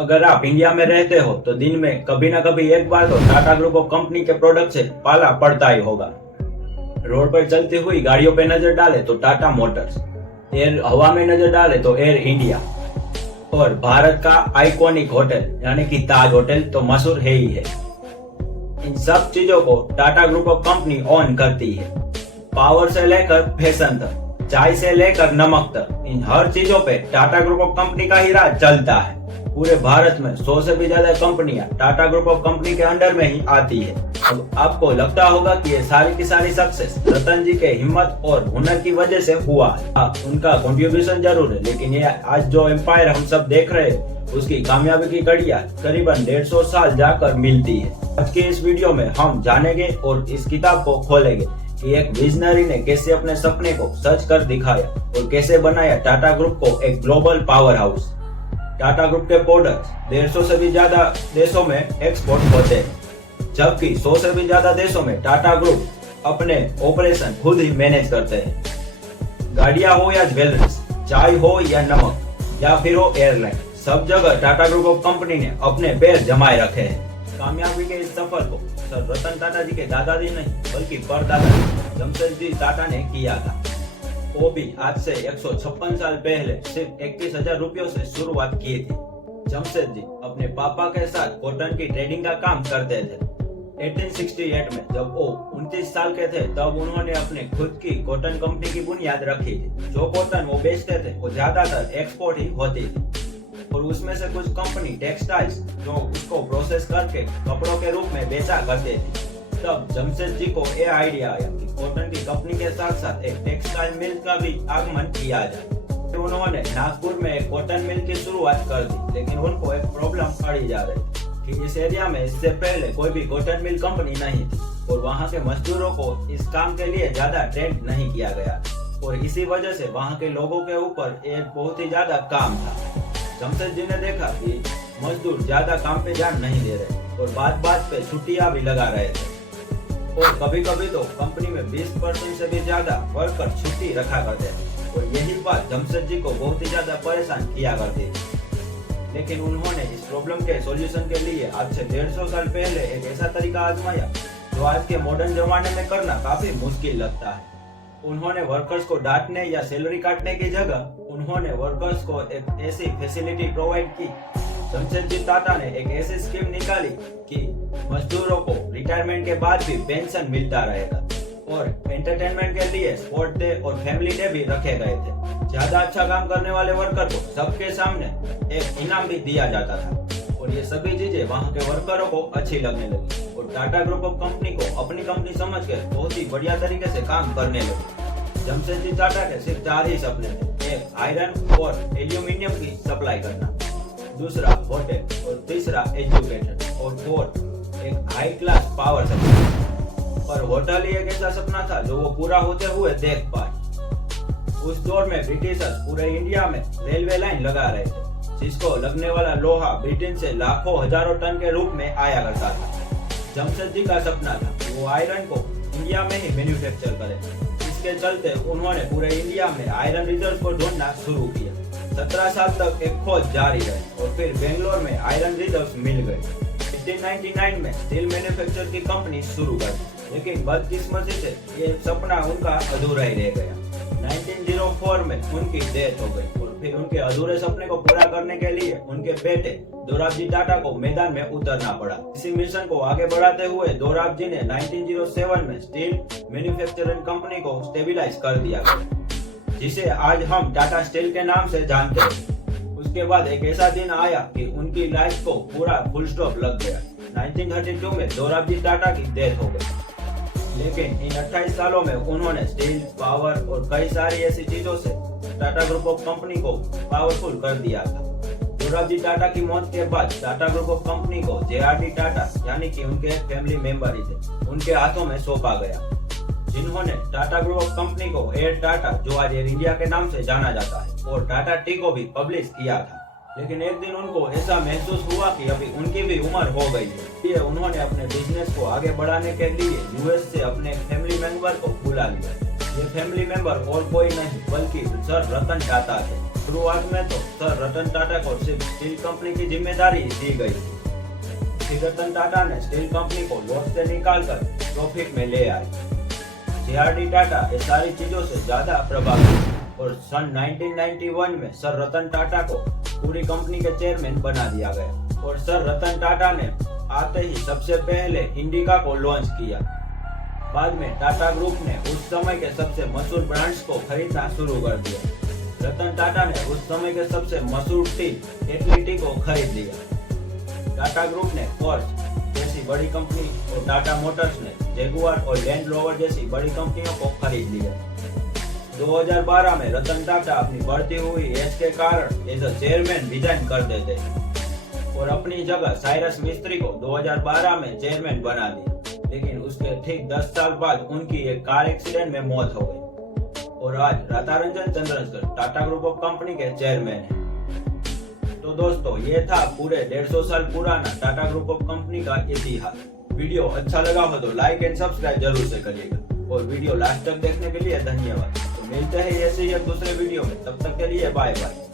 अगर आप इंडिया में रहते हो तो दिन में कभी ना कभी एक बार तो टाटा ग्रुप ऑफ कंपनी के प्रोडक्ट से पाला पड़ता ही होगा। रोड पर चलती हुई गाड़ियों पे नजर डाले तो टाटा मोटर्स, एयर हवा में नजर डाले तो एयर इंडिया, और भारत का आइकॉनिक होटल यानी कि ताज होटल तो मशहूर है ही है। इन सब चीजों को Tata group of company on करती है। पावर से लेकर फैशन तक, चाय से लेकर नमक तक, इन हर चीजों पे टाटा ग्रुप ऑफ कंपनी का ही राज चलता है। पूरे भारत में 100 से भी ज्यादा कंपनियां टाटा ग्रुप ऑफ कंपनी के अंडर में ही आती है। अब आपको लगता होगा कि ये सारी की सारी सक्सेस रतन जी के हिम्मत और हुनर की वजह से हुआ है। उनका कंट्रीब्यूशन जरूर है, लेकिन ये आज जो एम्पायर हम सब देख रहे हैं उसकी कामयाबी की कड़ियां करीबन 150 साल जाकर मिलती है। आज की इस वीडियो में हम जानेंगे और इस किताब को खोलेंगे कि एक विजनरी ने कैसे अपने सपने को सच कर दिखाया और कैसे बनाया टाटा ग्रुप को एक global power house. Tata group के प्रोडक्ट्स 150 से भी ज्यादा देशों में एक्सपोर्ट होते हैं, जबकि 100 से भी ज्यादा देशों में टाटा ग्रुप अपने ऑपरेशन खुद ही मैनेज करते हैं। गाड़ियां हो या ज्वेलरीज, चाय हो या नमक या फिर हो एयरलाइन, सब जगह टाटा ग्रुप ऑफ कंपनी ने अपने पैर जमाए रखे हैं। कामयाबी के इस सफर को सर रतन टाटा जी के दादाजी नहीं बल्कि परदादा जमशेदजी टाटा ने किया था। वो भी आज से 156 साल पहले सिर्फ 21,000 रुपयों से शुरुआत की थी। जमशेद जी अपने पापा के साथ कॉटन की ट्रेडिंग का काम करते थे। 1868 में जब वो 29 साल के थे तब उन्होंने अपने खुद की कॉटन कंपनी की बुनियाद रखी थी। जो कॉटन वो बेचते थे वो ज्यादातर एक्सपोर्ट ही होती थी और उसमें से कुछ कंपनी टेक्सटाइल्स जो उसको प्रोसेस करके कपड़ों के रूप में बेचा करते थे। तब जमशेद जी को यह आइडिया आया कि कॉटन की कंपनी के साथ साथ एक टेक्सटाइल मिल का भी आगमन किया जाए। तो उन्होंने नागपुर में एक कॉटन मिल की शुरुआत कर दी, लेकिन उनको एक प्रॉब्लम पड़ी जा रही थी कि इस एरिया में इससे पहले कोई भी कॉटन मिल कंपनी नहीं थी और वहाँ के मजदूरों को इस काम के लिए ज्यादा ट्रेंड नहीं किया गया और इसी वजह से वहाँ के लोगों के ऊपर एक बहुत ही ज्यादा काम था। जमशेद जी ने देखा कि मजदूर ज्यादा काम पे ध्यान नहीं दे रहे और बात बात पे छुट्टियां भी लगा रहे थे और कभी कभी तो कंपनी में 20% से भी ज्यादा वर्कर छुट्टी रखा करते हैं और यही बात जमशेद जी को बहुत ही ज्यादा परेशान किया करती थी। लेकिन उन्होंने इस प्रॉब्लम के सॉल्यूशन के लिए आज से 150 साल पहले एक ऐसा तरीका आजमाया जो आज के मॉडर्न जमाने में करना काफी मुश्किल लगता है। उन्होंने वर्कर्स को डांटने या सैलरी काटने की जगह उन्होंने वर्कर्स को एक ऐसी फैसिलिटी प्रोवाइड की। जमशेद जी टाटा ने एक ऐसी स्कीम निकाली कि मजदूरों को रिटायरमेंट के बाद भी पेंशन मिलता रहेगा और एंटरटेनमेंट के लिए स्पोर्ट डे और फैमिली डे भी रखे गए थे। ज्यादा अच्छा काम करने वाले वर्कर को सबके सामने एक इनाम भी दिया जाता था और ये सभी चीजें वहाँ के वर्करों को अच्छी लगने लगी और टाटा ग्रुप ऑफ कंपनी को अपनी कंपनी समझ कर बहुत ही बढ़िया तरीके से काम करने लगी। जमशेद जी टाटा के सिर्फ 4 ही सपने थे, एक आयरन और एल्यूमिनियम की सप्लाई करना, दूसरा होटल और तीसरा एजुकेशन और फोर्थ एक हाई क्लास पावर सप्लाई। पर होटल ही एक ऐसा सपना था जो वो पूरा होते हुए देख पाए। उस दौर में ब्रिटिशर्स पूरे इंडिया में रेलवे लाइन लगा रहे थे जिसको लगने वाला लोहा ब्रिटेन से लाखों हजारों टन के रूप में आया करता था। जमशेद जी का सपना था कि वो आयरन को इंडिया में ही मैन्युफैक्चर करे। इसके चलते उन्होंने पूरे इंडिया में आयरन रिजर्व को ढूंढना शुरू किया। 17 साल तक एक खोज जारी रही और फिर बेंगलोर में आयरन रिजर्व्स मिल गए। 1899 में स्टील मैन्युफैक्चर की कंपनी शुरू कर, लेकिन बदकिस्मती से ये सपना उनका अधूरा ही रह गया। 1904 में उनकी डेथ हो गई और फिर उनके अधूरे सपने को पूरा करने के लिए उनके बेटे दोराबजी टाटा को मैदान में उतरना पड़ा। इसी मिशन को आगे बढ़ाते हुए दोराबजी ने 1907 में स्टील मैन्युफैक्चरिंग कंपनी को स्टेबलाइज कर दिया गया, जिसे आज हम टाटा स्टील के नाम से जानते हैं। उसके बाद एक ऐसा दिन आया कि उनकी लाइफ को पूरा फुल स्टॉप लग गया। 1932 में दोराबजी टाटा की डेथ हो गई, लेकिन इन 28 सालों में उन्होंने स्टील, पावर और कई सारी ऐसी चीजों से टाटा ग्रुप ऑफ कंपनी को पावरफुल कर दिया था। दोराबजी टाटा की मौत के बाद टाटा ग्रुप ऑफ कंपनी को JRD टाटा यानी कि उनके फैमिली मेंबर ही थे उनके हाथों में सौंपा गया, जिन्होंने टाटा ग्रुप ऑफ कंपनी को एयर टाटा जो आज एयर इंडिया के नाम से जाना जाता है और टाटा टी को भी पब्लिश किया था। लेकिन एक दिन उनको ऐसा महसूस हुआ कि अभी उनकी भी उम्र हो गई है, इसलिए उन्होंने अपने बिजनेस को आगे बढ़ाने के लिए US से अपने फैमिली मेंबर को बुला लिया। ये फैमिली मेंबर और कोई नहीं बल्कि सर रतन टाटा थे। शुरुआत में तो सर रतन टाटा को सिर्फ स्टील कंपनी की जिम्मेदारी दी गई थी। फिर रतन टाटा ने स्टील कंपनी को लॉस से निकालकर प्रॉफिट में ले आए। जे.आर.डी. टाटा ये सारी चीजों से ज्यादा प्रभावित और सन 1991 में सर रतन टाटा को पूरी कंपनी के चेयरमैन बना दिया गया और सर रतन टाटा ने आते ही सबसे पहले इंडिका को लॉन्च किया। बाद में टाटा ग्रुप ने उस समय के सबसे मशहूर ब्रांड्स को खरीदना शुरू कर दिया। रतन टाटा ने उस समय के सबसे मशहूर टीम एटलीटी को खरीद लिया। टाटा ग्रुप ने पोर्श जैसी बड़ी कंपनी और टाटा मोटर्स ने जगुआर और लैंड रोवर जैसी बड़ी कंपनियों को खरीद लिया। 2012 में रतन टाटा अपनी बढ़ती हुई एज के कारण एज अ चेयरमैन रिजाइन कर देते और अपनी जगह साइरस मिस्त्री को 2012 में चेयरमैन बना दिया। लेकिन उसके ठीक 10 साल बाद उनकी एक कार एक्सीडेंट में मौत हो गई और आज Natarajan Chandrashekhar Tata group of company के चेयरमैन हैं। तो दोस्तों ये था पूरे 150 साल पुराना टाटा ग्रुप ऑफ कंपनी का इतिहास। वीडियो अच्छा लगा हो तो लाइक एंड सब्सक्राइब जरूर से करिएगा और वीडियो लास्ट तक देखने के लिए धन्यवाद। तो मिलते हैं ऐसे ही एक दूसरे वीडियो में, तब तक के लिए बाय बाय।